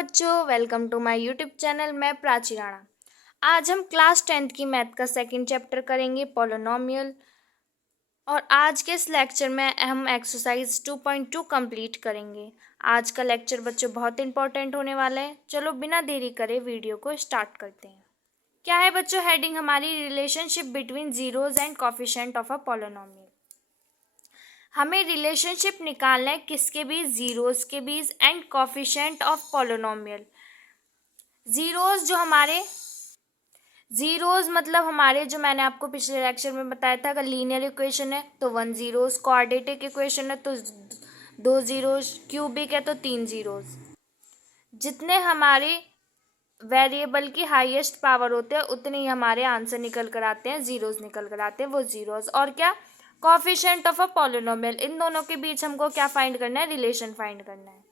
बच्चों, welcome to my YouTube channel. मैं प्राची राणा। आज हम क्लास 10th की मैथ का सेकंड चैप्टर करेंगे, पॉलिनोमियल। और आज के इस लेक्चर में हम एक्सरसाइज 2.2 कंप्लीट करेंगे। आज का लेक्चर बच्चों बहुत इंपॉर्टेंट होने वाला है। चलो बिना देरी करे वीडियो को स्टार्ट करते हैं। क्या है बच्चों हेडिंग हमारी? Relationship between zeros and coefficient of a polynomial. हमें रिलेशनशिप निकालना है किसके बीच? जीरोज के बीच and coefficient of polynomial. Zeros मतलब हमारे, जो मैंने आपको पिछले लेक्चर में बताया था, अगर लीनियर इक्वेशन है तो 1 जीरोज, क्वाड्रेटिक इक्वेशन है तो 2 जीरोज, क्यूबिक है तो 3 जीरोज। जितने हमारे वेरिएबल की हाईएस्ट पावर होते हैं उतने ही हमारे आंसर निकल कर आते हैं, जीरोज निकल कर आते हैं, वो जीरोज। और क्या? Coefficient of a polynomial. इन दोनों के बीच हमको क्या फाइंड करना है? रिलेशन फाइंड करना है।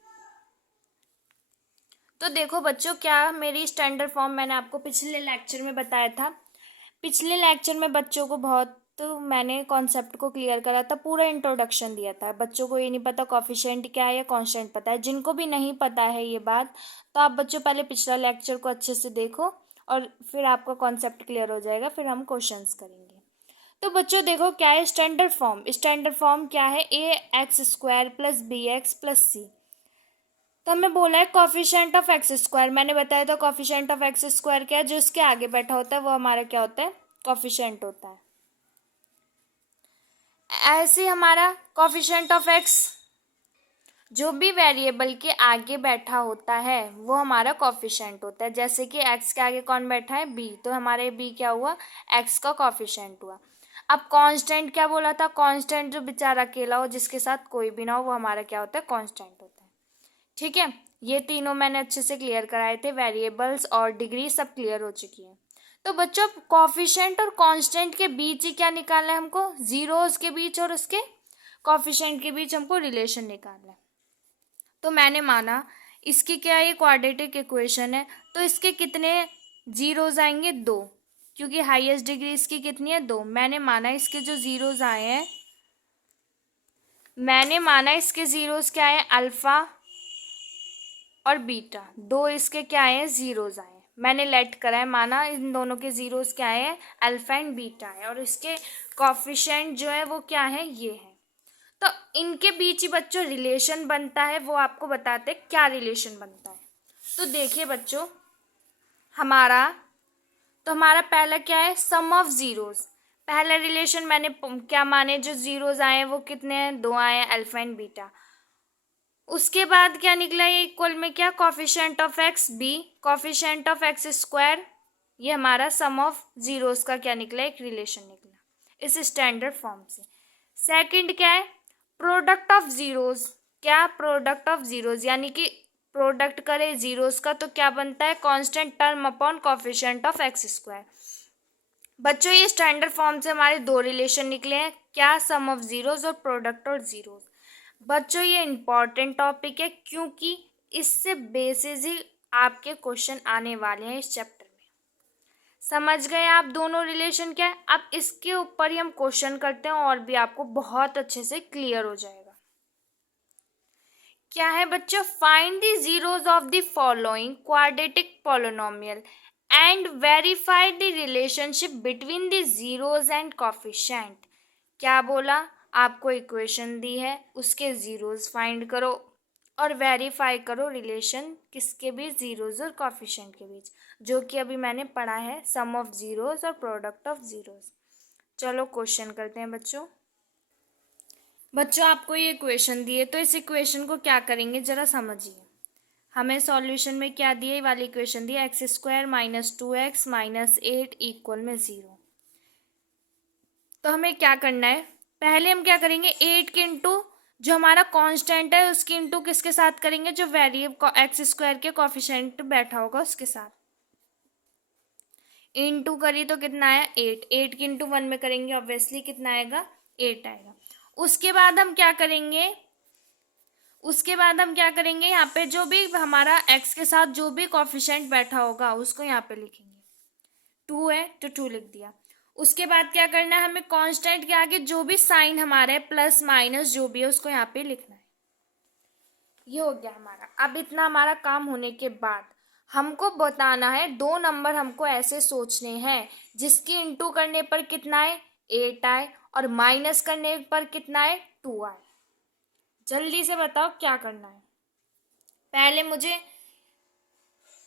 तो देखो बच्चों, क्या मेरी स्टैंडर्ड फॉर्म मैंने आपको पिछले लेक्चर में बताया था। पिछले लेक्चर में बच्चों को बहुत मैंने कॉन्सेप्ट को क्लियर करा था, पूरा इंट्रोडक्शन दिया था। बच्चों को ये नहीं पता कोफिशिएंट क्या है या कांस्टेंट पता है। जिनको भी नहीं पता है ये बात, तो आप बच्चों पहले पिछला लेक्चर को अच्छे से देखो और फिर आपका कॉन्सेप्ट क्लियर हो जाएगा। फिर हम क्वेश्चंस करेंगे। तो बच्चों देखो क्या है स्टैंडर्ड फॉर्म। स्टैंडर्ड फॉर्म क्या है? ax² + bx + c। तो हमें बोला है कोफिशिएंट ऑफ x²। मैंने बताया था कोफिशिएंट ऑफ x² क्या है? जो उसके आगे बैठा होता है वो हमारा क्या होता है? कोफिशिएंट होता है। ऐसे हमारा कोफिशिएंट ऑफ x, जो भी वेरिएबल के आगे बैठा होता है वो हमारा कोफिशिएंट होता है। जैसे कि x के आगे कौन बैठा है? b, तो हमारे b क्या हुआ? x का कोफिशिएंट हुआ। अब कांस्टेंट क्या बोला था? कांस्टेंट जो बेचारा अकेला हो, जिसके साथ कोई भी ना हो, वो हमारा क्या होता है? कांस्टेंट होता है। ठीक है, ये तीनों मैंने अच्छे से क्लियर कराए थे। वेरिएबल्स और डिग्री सब क्लियर हो चुकी है। तो बच्चों कोफिशिएंट और कांस्टेंट के बीच ही क्या निकालना है हमको? जीरोस के बीच और उसके कोफिशिएंट के बीच हमको रिलेशन निकालना है। तो मैंने माना इसकी क्या है? क्वाड्रेटिक इक्वेशन है, तो इसके कितने जीरोस आएंगे? 2, क्योंकि हाईएस्ट डिग्री इसकी कितनी है? 2। मैंने माना इसके जो जीरोस आए हैं, मैंने माना इसके जीरोस क्या है? अल्फा और बीटा। 2 इसके क्या आए हैं? जीरोस आए हैं। मैंने लेट करा है, माना इन दोनों के जीरोस क्या है? अल्फा एंड बीटा है। और इसके कोफिशिएंट जो है वो क्या है? ये है। तो इनके बीच ही बच्चों रिलेशन बनता है। वो आपको बताते हैं क्या रिलेशन बनता है। तो देखिए बच्चों, हमारा पहला क्या है? सम ऑफ जीरोस। पहला रिलेशन मैंने क्या माने? जो जीरोस आए हैं वो कितने हैं? 2 आए हैं, अल्फा एंड बीटा। उसके बाद क्या निकला? ये इक्वल में क्या? Coefficient of x b, coefficient of x²। ये हमारा सम ऑफ जीरोस का क्या निकला? एक रिलेशन निकला इस स्टैंडर्ड फॉर्म से। सेकंड क्या है? Product of zeros. क्या? प्रोडक्ट ऑफ जीरोस, यानी कि प्रोडक्ट करे जीरोस का तो क्या बनता है? Constant term upon coefficient of x²। बच्चों ये स्टैंडर्ड फॉर्म से हमारे 2 रिलेशन निकले हैं। क्या? सम ऑफ जीरोस और प्रोडक्ट ऑफ जीरोस। बच्चों ये इम्पॉर्टेंट टॉपिक है, क्योंकि इससे बेसिस ही आपके क्वेश्चन आने वाले हैं इस चैप्टर में। समझ गए आप दोनों रिलेशन क्या है? अब इसके ऊपर ही हम क्वेश्चन करते हैं और भी आपको बहुत अच्छे से क्लियर हो जाएगा। क्या है बच्चों? Find the zeros of the following quadratic polynomial and verify the relationship between the zeros and coefficient. क्या बोला? आपको इक्वेशन दी है, उसके जीरोस फाइंड करो और वेरीफाई करो रिलेशन किसके बीच? जीरोस और कोफिशिएंट के बीच, जो कि अभी मैंने पढ़ा है, सम ऑफ जीरोस और प्रोडक्ट ऑफ जीरोस। चलो क्वेश्चन करते हैं बच्चों। आपको ये इक्वेशन दी है, तो इस इक्वेशन को क्या करेंगे जरा समझिए। हमें सॉल्यूशन में क्या दिए? ये वाली इक्वेशन दी है, x² - 2x - 8 इक्वल में 0। तो हमें क्या करना है? पहले हम क्या करेंगे? 8 के इंटू जो हमारा कांस्टेंट है उसके इंटू किसके साथ करेंगे? जो वेरिएबल x² के कोफिशिएंट बैठा होगा उसके साथ। इंटू करी तो कितना आया? 8। 8 के इंटू 1 में करेंगे, ऑब्वियसली कितना आएगा? 8 आएगा। उसके बाद हम क्या करेंगे? यहाँ पे जो भी हमारा x के साथ जो भी कोफिशिएंट बैठा होगा उसको यहाँ पे लिखेंगे। 2 है तो 2 लिख दिया। उसके बाद क्या करना है? हमें कांस्टेंट के आगे जो भी साइन हमारा है, प्लस माइनस जो भी है, उसको यहाँ पे लिखना है। ये हो गया हमारा। अब इतना हमारा काम होने के बाद हमको बताना है, दो नंबर हमको ऐसे सोचने हैं जिसकी इंटू करने पर कितना है 8 आए और माइनस करने पर कितना है 2 आए। जल्दी से बताओ क्या करना है। पहले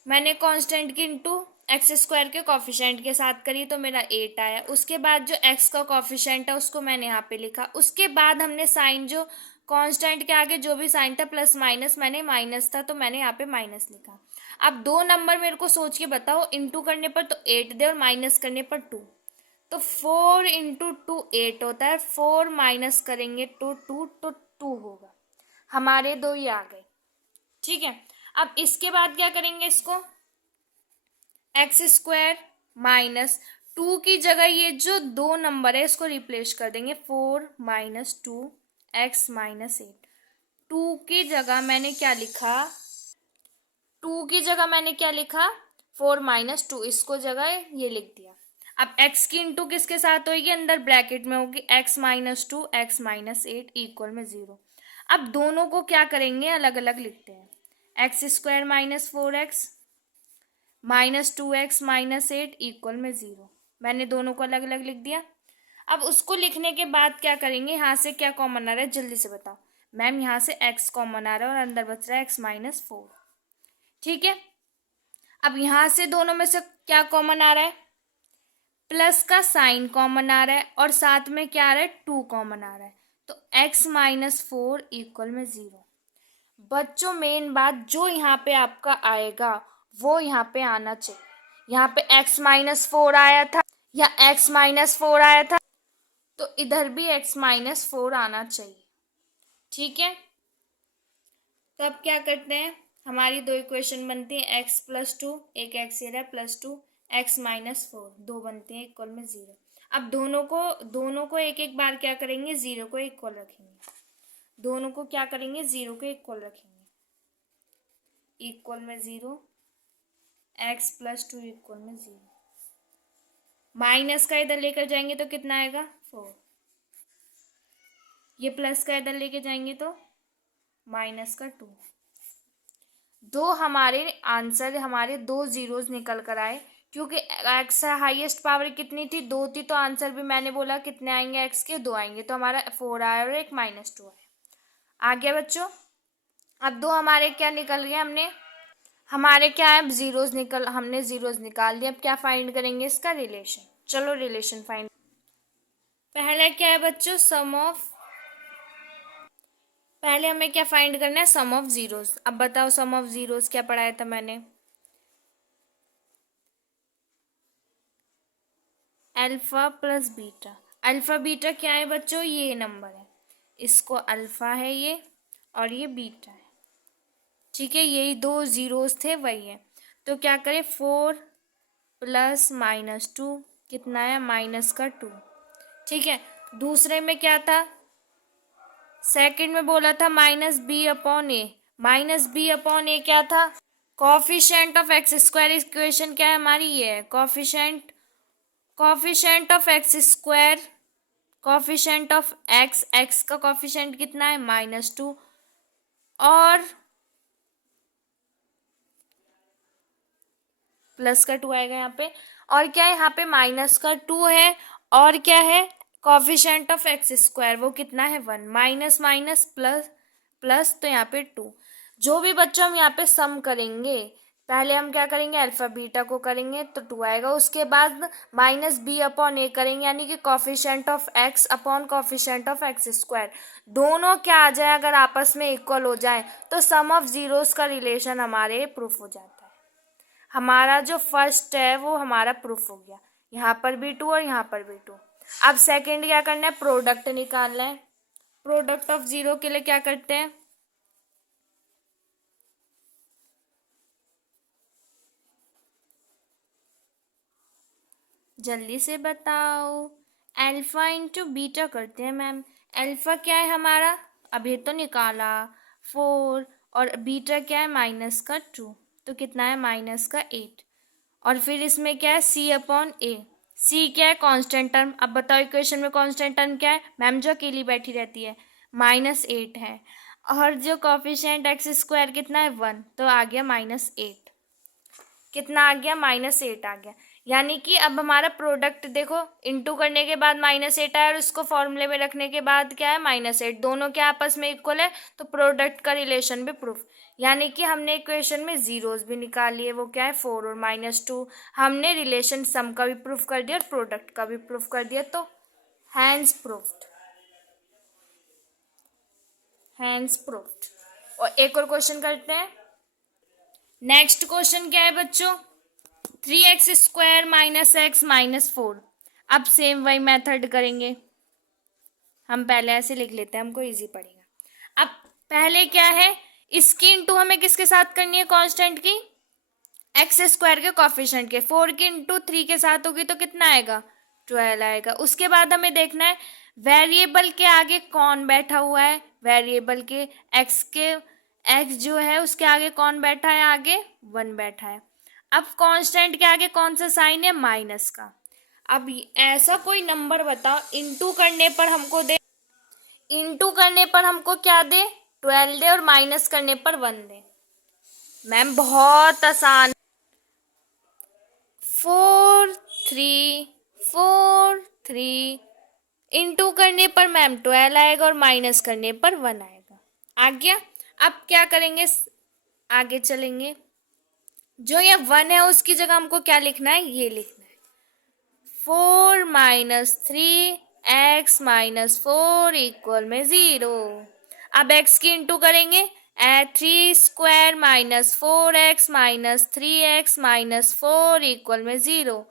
मैंने कांस्टेंट की इंटू एक्स स्क्वायर के कॉफिशेंट के साथ करी तो मेरा 8 आया। उसके बाद जो एक्स का कॉफिशेंट है उसको मैंने यहाँ पे लिखा। उसके बाद हमने साइन, जो कांस्टेंट के आगे जो भी साइन था प्लस माइनस, मैंने माइनस था तो मैंने यहाँ पे माइनस लिखा। अब दो नंबर मेरे को सोच के बताओ, इंटू करने पर तो 8 दे और माइनस करने पर 2। तो 4 इंटू 2 8 होता है, 4 माइनस करेंगे तो 2, तो 2 होगा। हमारे दो ये आ गए। ठीक है, अब इसके बाद क्या करेंगे, इसको एक्स स्क्वायर माइनस 2 की जगह ये जो दो नंबर है इसको रिप्लेस कर देंगे, 4 माइनस 2 एक्स माइनस 8। 2 की जगह मैंने क्या लिखा, 2 की जगह मैंने क्या लिखा 4 माइनस 2, इसको जगह ये लिख दिया। अब x की इंटू किसके साथ होगी, अंदर ब्रैकेट में होगी x minus 2 x minus 8 equal में 0। अब दोनों को क्या करेंगे, अलग अलग लिखते हैं। X square minus 4x minus 2x minus 8 equal में 0। मैंने दोनों को अलग अलग लिख दिया। अब उसको लिखने के बाद क्या करेंगे, यहाँ से क्या कॉमन आ रहा है जल्दी से बताओ। मैम यहाँ से x कॉमन आ रहा है और अंदर बच रहा है x माइनस 4। ठीक है, अब यहाँ से दोनों में से क्या कॉमन आ रहा है, प्लस का साइन कॉमन आ रहा है और साथ में क्या आ रहा है 2 कॉमन आ रहा है। तो x माइनस 4 इक्वल में 0। बच्चों मेन बात जो यहाँ पे आपका आएगा वो यहाँ पे आना चाहिए। यहाँ पे x माइनस 4 आया था या x माइनस 4 आया था, तो इधर भी x माइनस 4 आना चाहिए। ठीक है, तो अब क्या करते हैं, हमारी दो इक्वेशन बनती है x प्लस 2, एक x ये रहा प्लस 2 एक्स माइनस 4, दो बनते हैं इक्वल में 0। अब दोनों को एक एक बार क्या करेंगे, 0 को इक्वल रखेंगे। दोनों को क्या करेंगे, 0 को इक्वल रखेंगे, इक्वल में 0 एक्स प्लस 2 इक्वल में 0। माइनस का इधर लेकर जाएंगे तो कितना आएगा 4, ये प्लस का इधर लेके जाएंगे तो माइनस का 2। दो हमारे आंसर, हमारे दो जीरोस निकल कर आए, क्योंकि एक्स हाईएस्ट पावर कितनी थी 2 थी, तो आंसर भी मैंने बोला कितने आएंगे एक्स के 2 आएंगे, तो हमारा 4 आया और एक माइनस 2 आया। आ गया बच्चों। अब दो हमारे क्या निकल गए, हमारे क्या है हमने जीरोस निकाल दिया। अब क्या फाइंड करेंगे, इसका रिलेशन। चलो रिलेशन फाइंड। पहला क्या है बच्चों, पहले हमें क्या फाइंड करना है, सम ऑफ जीरोस। अब बताओ सम ऑफ जीरोस क्या पढ़ाया था मैंने, alpha plus beta. Alpha beta क्या है बच्चों, ये नंबर है, इसको अल्फा है ये और ये बीटा है। ठीक है, यही दो जीरोस थे वही है। तो क्या करें, 4 प्लस माइनस 2 कितना है माइनस का 2। ठीक है, दूसरे में क्या था, सेकंड में बोला था माइनस बी अपॉन ए। माइनस बी अपॉन ए क्या था, coefficient of x square. Equation क्या है हमारी, ये है coefficient of x square, coefficient of x, x का कॉफिशिएंट कितना है माइनस 2 और प्लस का 2 आएगा यहाँ पे। और क्या है, यहाँ पे माइनस का 2 है और क्या है, कॉफिशिएंट ऑफ एक्स स्क्वायर वो कितना है 1, माइनस माइनस प्लस प्लस, तो यहाँ पे 2। जो भी बच्चों हम यहाँ पे सम करेंगे, पहले हम क्या करेंगे, अल्फा बीटा को करेंगे तो 2 आएगा, उसके बाद माइनस बी अपॉन ए करेंगे, यानी कि coefficient of x upon coefficient of x square. दोनों क्या आ जाए, अगर आपस में इक्वल हो जाए तो सम ऑफ जीरोस का रिलेशन हमारे प्रूफ हो जाता है। हमारा जो फर्स्ट है वो हमारा प्रूफ हो गया, यहाँ पर भी 2 और यहाँ पर भी 2। अब सेकंड क्या करना है, प्रोडक्ट निकालना है। प्रोडक्ट ऑफ जीरो के लिए क्या करते हैं, जल्दी से बताओ, अल्फा इंटू बीटा करते हैं मैम। अल्फा क्या है हमारा, अभी तो निकाला 4 और बीटा क्या है माइनस का 2, तो कितना है माइनस का 8। और फिर इसमें क्या है सी अपॉन ए। सी क्या है, कांस्टेंट टर्म। अब बताओ इक्वेशन में कांस्टेंट टर्म क्या है, मैम जो अकेली बैठी रहती है, -8 है। और जो कॉफिशिएंट एक्स स्क्वायर कितना है 1, तो आ गया -8। कितना आ गया? -8 आ गया। यानी कि अब हमारा प्रोडक्ट देखो, इंटू करने के बाद -8 आया और इसको फॉर्मूले में रखने के बाद क्या है -8, दोनों के आपस में इक्वल है, तो प्रोडक्ट का रिलेशन भी प्रूफ। यानी कि हमने इक्वेशन में जीरोस भी निकाल लिए, वो क्या है 4 और -2। हमने रिलेशन सम का भी प्रूफ कर दिया और प्रोडक्ट का भी प्रूफ कर दिया, तो हैंस प्रूफ्ड, हैंस प्रूफ्ड। और एक और क्वेश्चन करते हैं। नेक्स्ट क्वेश्चन क्या है बच्चों? 3x² -x -4। अब सेम वही मेथड करेंगे, हम पहले ऐसे लिख लेते हैं, हमको इजी पड़ेगा। अब पहले क्या है, इसकी इंटू हमें किसके साथ करनी है? कांस्टेंट की, एक्स स्क्वायर के कॉफिशिएंट के। 4 की इंटू 3 के साथ होगी तो कितना आएगा? 12 आएगा। उसके बाद हमें देखना है वेरिएबल के आगे कौन बैठा हुआ है। वेरिएबल के एक्स जो है उसके आगे कौन बैठा है? आगे 1 बैठा है। अब कांस्टेंट के आगे कौन सा साइन है? माइनस का। अब ऐसा कोई नंबर बताओ इंटू करने पर हमको दे, इंटू करने पर हमको क्या दे? 12 दे, और माइनस करने पर 1 दे। मैम बहुत आसान। 4 3 इंटू करने पर मैम 12 आएगा और माइनस करने पर 1 आएगा। आ गया। अब क्या करेंगे, आगे चलेंगे। जो ये 1 है उसकी जगह हमको क्या लिखना है? ये लिखना है 4 -3 x -4 इक्वल में 0। अब x की इंटू करेंगे, 3² -4x -3x -4 इक्वल में 0।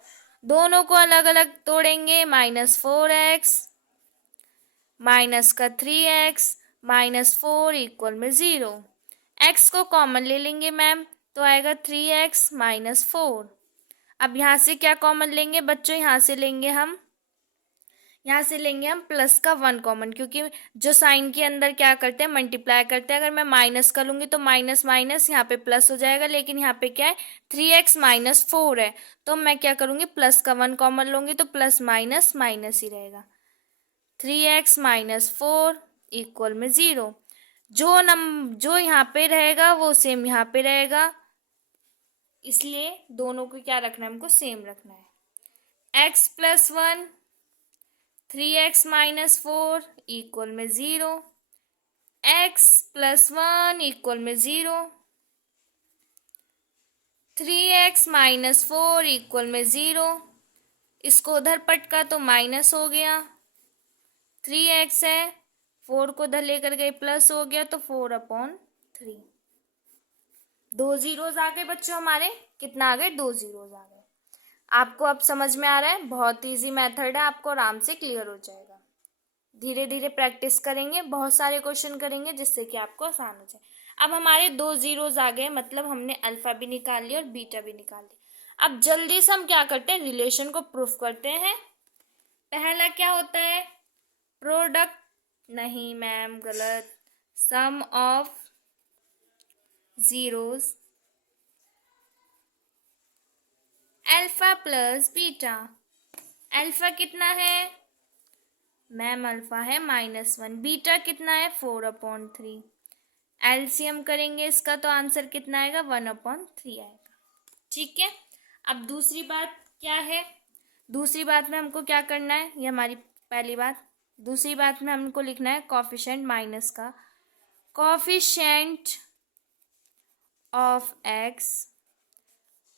दोनों को अलग अलग तोड़ेंगे, -4x माइनस का 3x -4 इक्वल में 0। x को कॉमन ले लेंगे मैम, तो आएगा 3x -4। अब यहाँ से क्या कॉमन लेंगे बच्चों? यहाँ से लेंगे हम प्लस का 1 कॉमन, क्योंकि जो साइन के अंदर क्या करते हैं? मल्टीप्लाई करते हैं। अगर मैं माइनस कर लूँगी तो माइनस माइनस यहाँ पे प्लस हो जाएगा, लेकिन यहाँ पे क्या है? 3x -4 है, तो मैं क्या करूँगी? प्लस का 1 कॉमन लूँगी, तो प्लस माइनस माइनस ही रहेगा। 3x -4 इक्वल में 0। जो यहाँ पे रहेगा वो सेम यहाँ पे रहेगा, इसलिए दोनों को क्या रखना है? हमको सेम रखना है। x + 1 3x -4 इक्वल में 0। x + 1 इक्वल में 0। 3x -4 इक्वल में 0। इसको उधर पटका तो माइनस हो गया। 3x है, 4 को उधर लेकर गए प्लस हो गया, तो 4/3। 2 जीरोस आ गए बच्चों हमारे। कितना आ गए? 2 जीरोस आ गए। आपको अब समझ में आ रहा है? बहुत इजी मेथड है, आपको आराम से क्लियर हो जाएगा। धीरे धीरे प्रैक्टिस करेंगे, बहुत सारे क्वेश्चन करेंगे जिससे कि आपको आसान हो जाए। अब हमारे 2 जीरोस आ गए, मतलब हमने अल्फा भी निकाल लिया और बीटा भी निकाल लिया। अब जल्दी से हम क्या करते हैं? रिलेशन को प्रूफ करते हैं। पहला क्या होता है? प्रोडक्ट, नहीं मैम गलत, sum of zeros alpha plus beta. Alpha कितना है मैम? अल्फा है -1। बीटा कितना है? 4/3। एलसीएम करेंगे इसका तो आंसर कितना आएगा? 1/3 आएगा। ठीक है। अब दूसरी बात क्या है? दूसरी बात में हमको क्या करना है? ये हमारी पहली बात। दूसरी बात में हमको लिखना है कॉफिशिएंट माइनस का, coefficient of x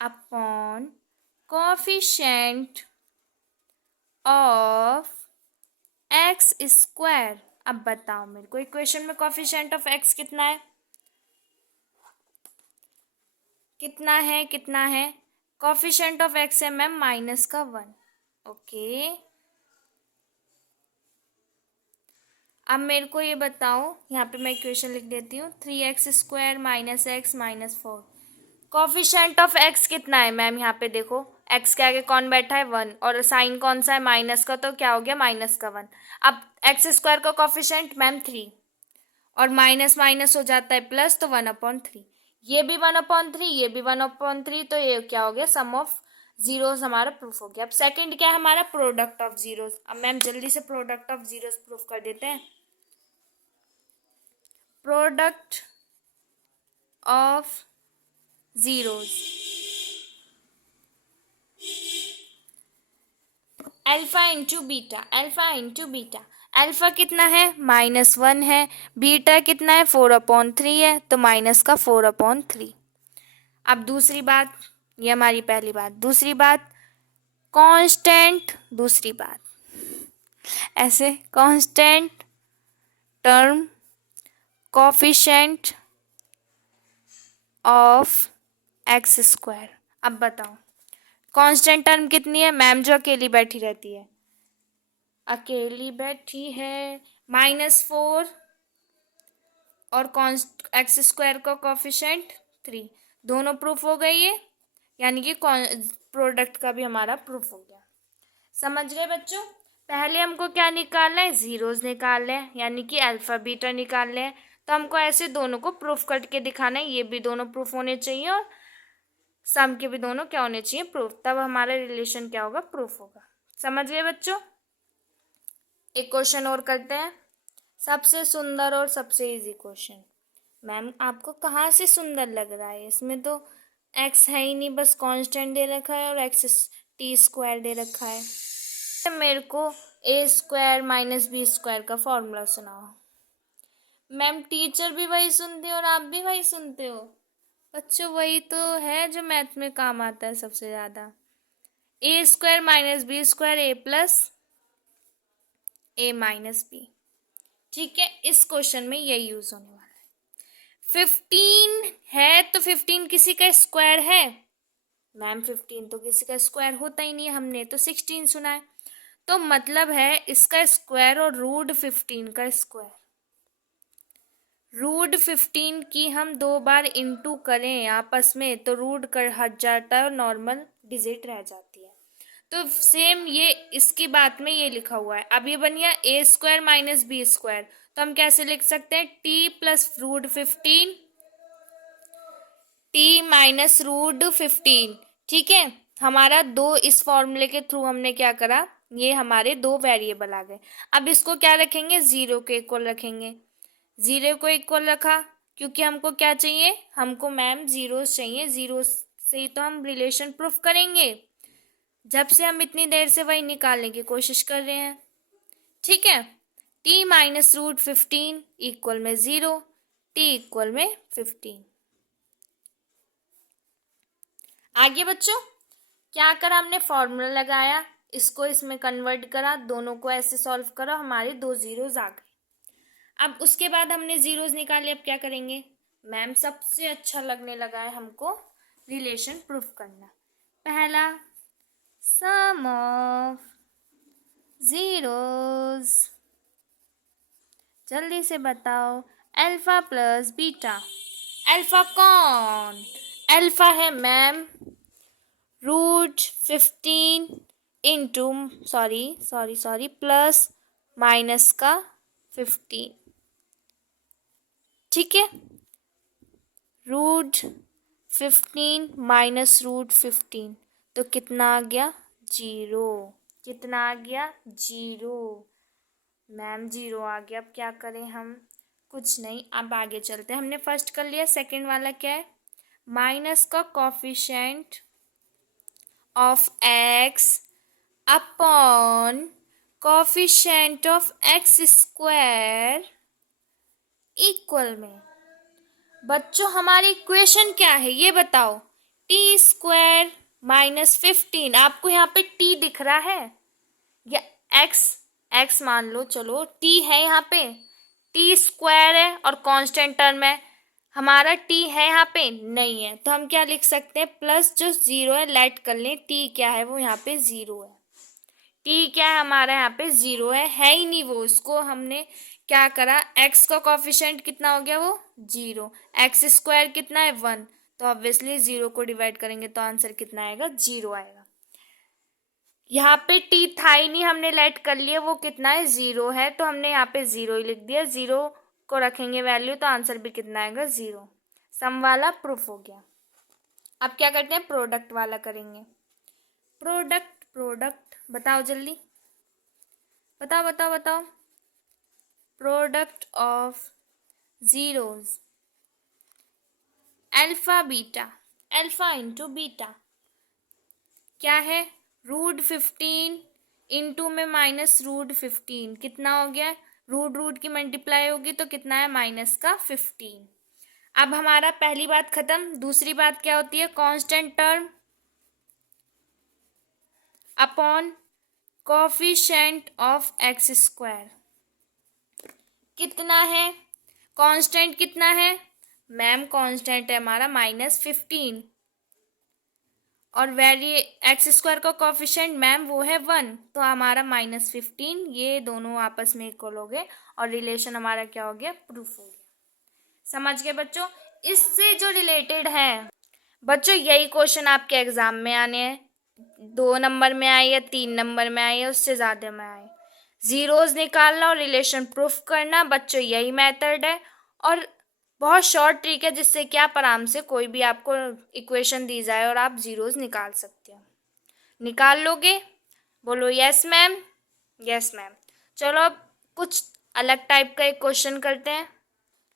upon coefficient of x square. अब बताओ मेरे को इक्वेशन में कॉफिशिएंट ऑफ एक्स कितना है? कितना है? कॉफिशिएंट ऑफ एक्स है मैम माइनस का 1। ओके। अब मेरे को ये बताओ, यहाँ पे मैं इक्वेशन लिख देती हूँ, 3x² -x -4। Coefficient of x कितना है मैम? यहाँ पे देखो, एक्स के आगे कौन बैठा है? 1, और साइन कौन सा है? माइनस का, तो क्या हो गया? माइनस का 1। अब x² का कॉफिशिएंट मैम 3, और माइनस माइनस हो जाता है प्लस, तो 1/3। ये भी 1/3, ये भी 1/3, तो ये क्या हो गया? सम ऑफ जीरोस हमारा प्रूफ हो गया। अब सेकंड क्या है हमारा? Product of zeros. अब मैम जल्दी से प्रोडक्ट ऑफ जीरोस प्रूफ कर देते हैं। Product of zeros, alpha into beta, alpha into beta. Alpha कितना है? -1 है। बीटा कितना है? 4/3 है, तो माइनस का 4/3। अब दूसरी बात, ये हमारी पहली बात। दूसरी बात, कांस्टेंट। दूसरी बात ऐसे, constant term coefficient of x square. अब बताओ कांस्टेंट टर्म कितनी है? मैम जो अकेली बैठी रहती है, अकेली बैठी है, -4 और एक्स स्क्वायर का कोफिशिएंट 3। दोनों प्रूफ हो गई है, यानी कि प्रोडक्ट का भी हमारा प्रूफ हो गया। समझ गए बच्चों? पहले हमको क्या निकालना है? जीरोज निकालने हैं, यानी कि अल्फा बीटा निकालने हैं। तो हमको ऐसे दोनों को प्रूफ करके दिखाना है, ये भी दोनों प्रूफ होने चाहिए और सम के भी दोनों क्या होने चाहिए? प्रूफ। तब हमारा रिलेशन क्या होगा? प्रूफ होगा। समझ गए बच्चों? एक क्वेश्चन और करते हैं, सबसे सुंदर और सबसे इजी क्वेश्चन। मैम आपको कहाँ से सुंदर लग रहा है? इसमें तो एक्स है ही नहीं, बस कांस्टेंट दे रखा है और एक्स टी स्क्वायर दे रखा है। मेरे को a² - b² का फॉर्मूला सुनाओ। मैम टीचर भी वही सुनते हो और आप भी वही सुनते हो। बच्चों वही तो है जो मैथ में काम आता है सबसे ज़्यादा। a² - b² a+a-b। ठीक है, इस क्वेश्चन में यही यूज होने वाला है। 15 है तो 15 किसी का स्क्वायर है? मैम 15 तो किसी का स्क्वायर होता ही नहीं है, हमने तो 16 सुना है। तो मतलब है इसका स्क्वायर और √15 का स्क्वायर। √15 की हम 2 बार इंटू करें आपस में तो रूट कर हट जाता है और नॉर्मल डिजिट रह जाती है। तो सेम ये इसकी बात में ये लिखा हुआ है। अब ये बन गया a² - b²। तो हम कैसे लिख सकते हैं? t + √15 t - √15। ठीक है, हमारा दो इस फॉर्मूले के थ्रू हमने क्या करा, ये हमारे दो वेरिएबल आ गए। अब इसको क्या रखेंगे? 0 के इक्वल रखेंगे। 0 को इक्वल रखा क्योंकि हमको क्या चाहिए? हमको मैम जीरोस चाहिए, जीरो से ही तो हम रिलेशन प्रूफ करेंगे। जब से हम इतनी देर से वही निकालने की कोशिश कर रहे हैं। ठीक है, t - √15 इक्वल में 0, t इक्वल में 15। आगे बच्चों क्या करा हमने? फॉर्मूला लगाया, इसको इसमें कन्वर्ट करा, दोनों को ऐसे सॉल्व करो, हमारे 2 जीरोज आ गए। अब उसके बाद हमने जीरोज निकाले, अब क्या करेंगे? मैम सबसे अच्छा लगने लगा है हमको रिलेशन प्रूफ करना। पहला, सम ऑफ जीरोज। जल्दी से बताओ, अल्फा प्लस बीटा। अल्फा कौन? अल्फा है ma'am √15 into sorry plus minus का 15। ठीक है, √15 माइनस √15 तो कितना आ गया? 0। कितना आ गया? 0। मैम 0 आ गया। अब क्या करें हम? कुछ नहीं, अब आगे चलते हैं। हमने फर्स्ट कर लिया, सेकंड वाला क्या है? माइनस का coefficient of x upon coefficient of x² equal में। बच्चों हमारी इक्वेशन क्या है ये बताओ? t² - 15। आपको यहाँ पे t दिख रहा है या x मान लो, चलो t है यहाँ पे, t² है और कांस्टेंट टर्म है। हमारा t है यहाँ पे? नहीं है। तो हम क्या लिख सकते हैं? प्लस जो 0 है लेट कर लें, t क्या है? वो यहाँ पे 0 है। t क्या है हमारा? यहाँ पे 0 है ही नहीं वो। उसको हमने क्या करा? x का कोफिशिएंट कितना हो गया? वो 0। x² कितना है? 1। तो ऑब्वियसली 0 को डिवाइड करेंगे तो आंसर कितना आएगा? 0 आएगा। यहाँ पे t था ही नहीं, हमने लेट कर लिया, वो कितना है? 0 है, तो हमने यहाँ पे 0 ही लिख दिया। 0 को रखेंगे वैल्यू तो आंसर भी कितना आएगा? 0। सम वाला प्रूफ हो गया। अब क्या करते हैं? प्रोडक्ट वाला करेंगे। प्रोडक्ट बताओ जल्दी, बताओ। Product of zeros, alpha beta, alpha into beta क्या है, √15 इंटू में -√15 कितना हो गया, रूट की मल्टीप्लाई होगी तो कितना है -15। अब हमारा पहली बात खत्म। दूसरी बात क्या होती है, constant term upon coefficient of x square कितना है, कांस्टेंट कितना है मैम, कांस्टेंट है हमारा -15 और वैल्यू एक्स स्क्वायर का कोफिशिएंट मैम वो है 1, तो हमारा -15 ये दोनों आपस में इक्वल हो गए और रिलेशन हमारा क्या हो गया, प्रूफ हो गया। समझ गए बच्चों, इससे जो रिलेटेड है बच्चों यही क्वेश्चन आपके एग्जाम में आने हैं, 2 नंबर में आए या 3 नंबर में आए या उससे ज़्यादा में आए। जीरोस निकालना और रिलेशन प्रूफ करना बच्चों यही मेथड है और बहुत शॉर्ट ट्रिक है जिससे कि आप आराम से कोई भी आपको इक्वेशन दी जाए और आप जीरोस निकाल सकते हो। निकाल लोगे, बोलो यस मैम, यस मैम। चलो अब कुछ अलग टाइप का एक क्वेश्चन करते हैं।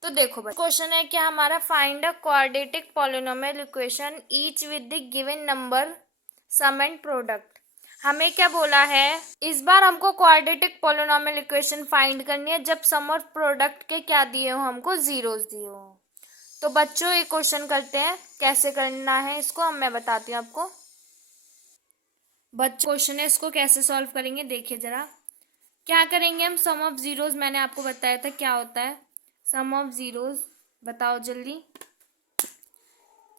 तो देखो बच्चों, क्वेश्चन है क्या हमारा, find a quadratic polynomial equation each with the given number sum and product. हमें क्या बोला है, इस बार हमको क्वाड्रेटिक पॉलिनोमियल इक्वेशन फाइंड करनी है जब सम और प्रोडक्ट के क्या दिए हो, हमको जीरोस दिए हो। तो बच्चों ये क्वेश्चन करते हैं, कैसे करना है इसको हम मैं बताती हूँ आपको। बच्चों क्वेश्चन है, इसको कैसे सॉल्व करेंगे देखिए जरा। क्या करेंगे हम, सम ऑफ जीरोस मैंने आपको बताया था क्या होता है, सम ऑफ जीरोस बताओ जल्दी।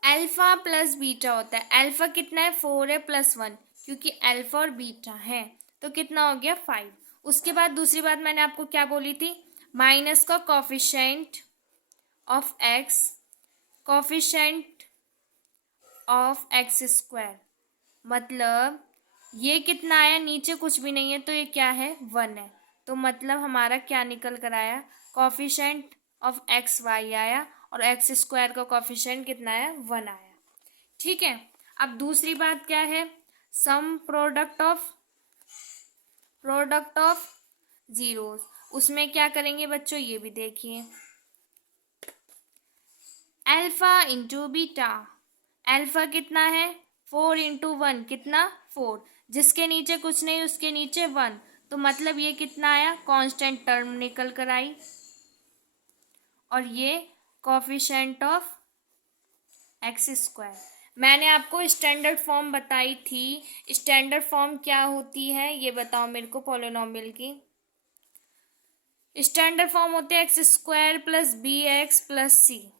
अल्फा प्लस बीटा होता है, अल्फा कितना है 4 है +1 क्योंकि अल्फा और बीटा है तो कितना हो गया 5। उसके बाद दूसरी बात मैंने आपको क्या बोली थी, माइनस का coefficient of x, coefficient of x square, मतलब ये कितना आया, नीचे कुछ भी नहीं है तो ये क्या है 1 है, तो मतलब हमारा क्या निकल कर आया, कोफिशिएंट ऑफ एक्स वाई आया और एक्स स्क्वायर का कोफिशिएंट कितना आया 1 आया। ठीक है, अब दूसरी बात क्या है, सम प्रोडक्ट ऑफ जीरोस, उसमें क्या करेंगे बच्चों ये भी देखिए, अल्फा इंटू बीटा, अल्फा कितना है 4 इंटू 1 कितना 4, जिसके नीचे कुछ नहीं उसके नीचे 1, तो मतलब ये कितना आया, कांस्टेंट टर्म निकल कर आई और ये कोफिशिएंट ऑफ एक्स स्क्वायर। मैंने आपको स्टैंडर्ड फॉर्म बताई थी, स्टैंडर्ड फॉर्म क्या होती है ये बताओ मेरे को, पॉलिनोमियल की स्टैंडर्ड फॉर्म होते हैं x square plus b x plus c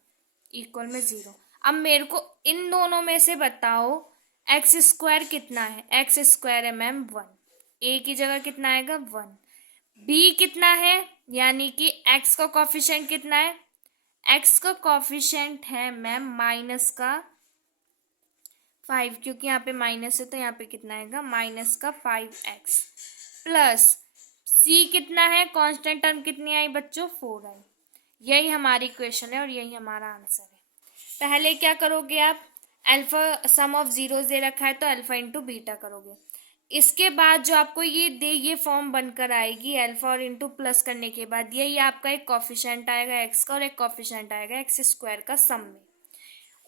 equal में 0। अब मेरे को इन दोनों में से बताओ एक्स स्क्वायर कितना है, एक्स स्क्वायर है मैम 1, ए की जगह कितना आएगा 1, बी कितना है यानी कि एक्स का कोफिशिएंट कितना है, एक्स का कोफिशिएंट है मैम -5 क्योंकि यहाँ पे माइनस है तो यहाँ पे कितना आएगा -5x प्लस सी कितना है, कांस्टेंट टर्म कितनी आई बच्चों 4 आई। यही हमारी इक्वेशन है और यही हमारा आंसर है। पहले क्या करोगे आप, अल्फा सम ऑफ जीरोस दे रखा है तो अल्फा इंटू बीटा करोगे, इसके बाद जो आपको ये फॉर्म बनकर आएगी अल्फा और इंटू प्लस करने के बाद यही आपका एक कोफिशिएंट आएगा एक्स का और एक कोफिशिएंट आएगा एक्स स्क्वायर का सम में।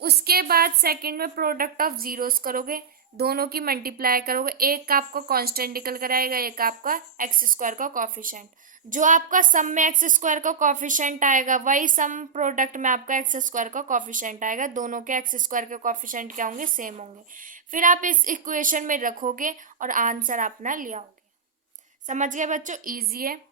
उसके बाद सेकंड में प्रोडक्ट ऑफ जीरोस करोगे, दोनों की मल्टीप्लाई करोगे, एक आपका कांस्टेंट निकल कर आएगा, एक आपका एक्स स्क्वायर का कोफिशिएंट, जो आपका सम में एक्स स्क्वायर का कोफिशिएंट आएगा वही सम प्रोडक्ट में आपका एक्स स्क्वायर का कोफिशिएंट आएगा, दोनों के एक्स स्क्वायर के कोफिशिएंट क्या होंगे सेम होंगे, फिर आप इस इक्वेशन में रखोगे और आंसर अपना ले आओगे। समझ गए बच्चों, इजी है।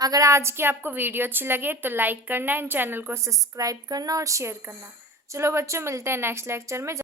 अगर आज की आपको वीडियो अच्छी लगे तो लाइक करना, इन चैनल को सब्सक्राइब करना और शेयर करना। चलो बच्चों मिलते हैं नेक्स्ट लेक्चर में।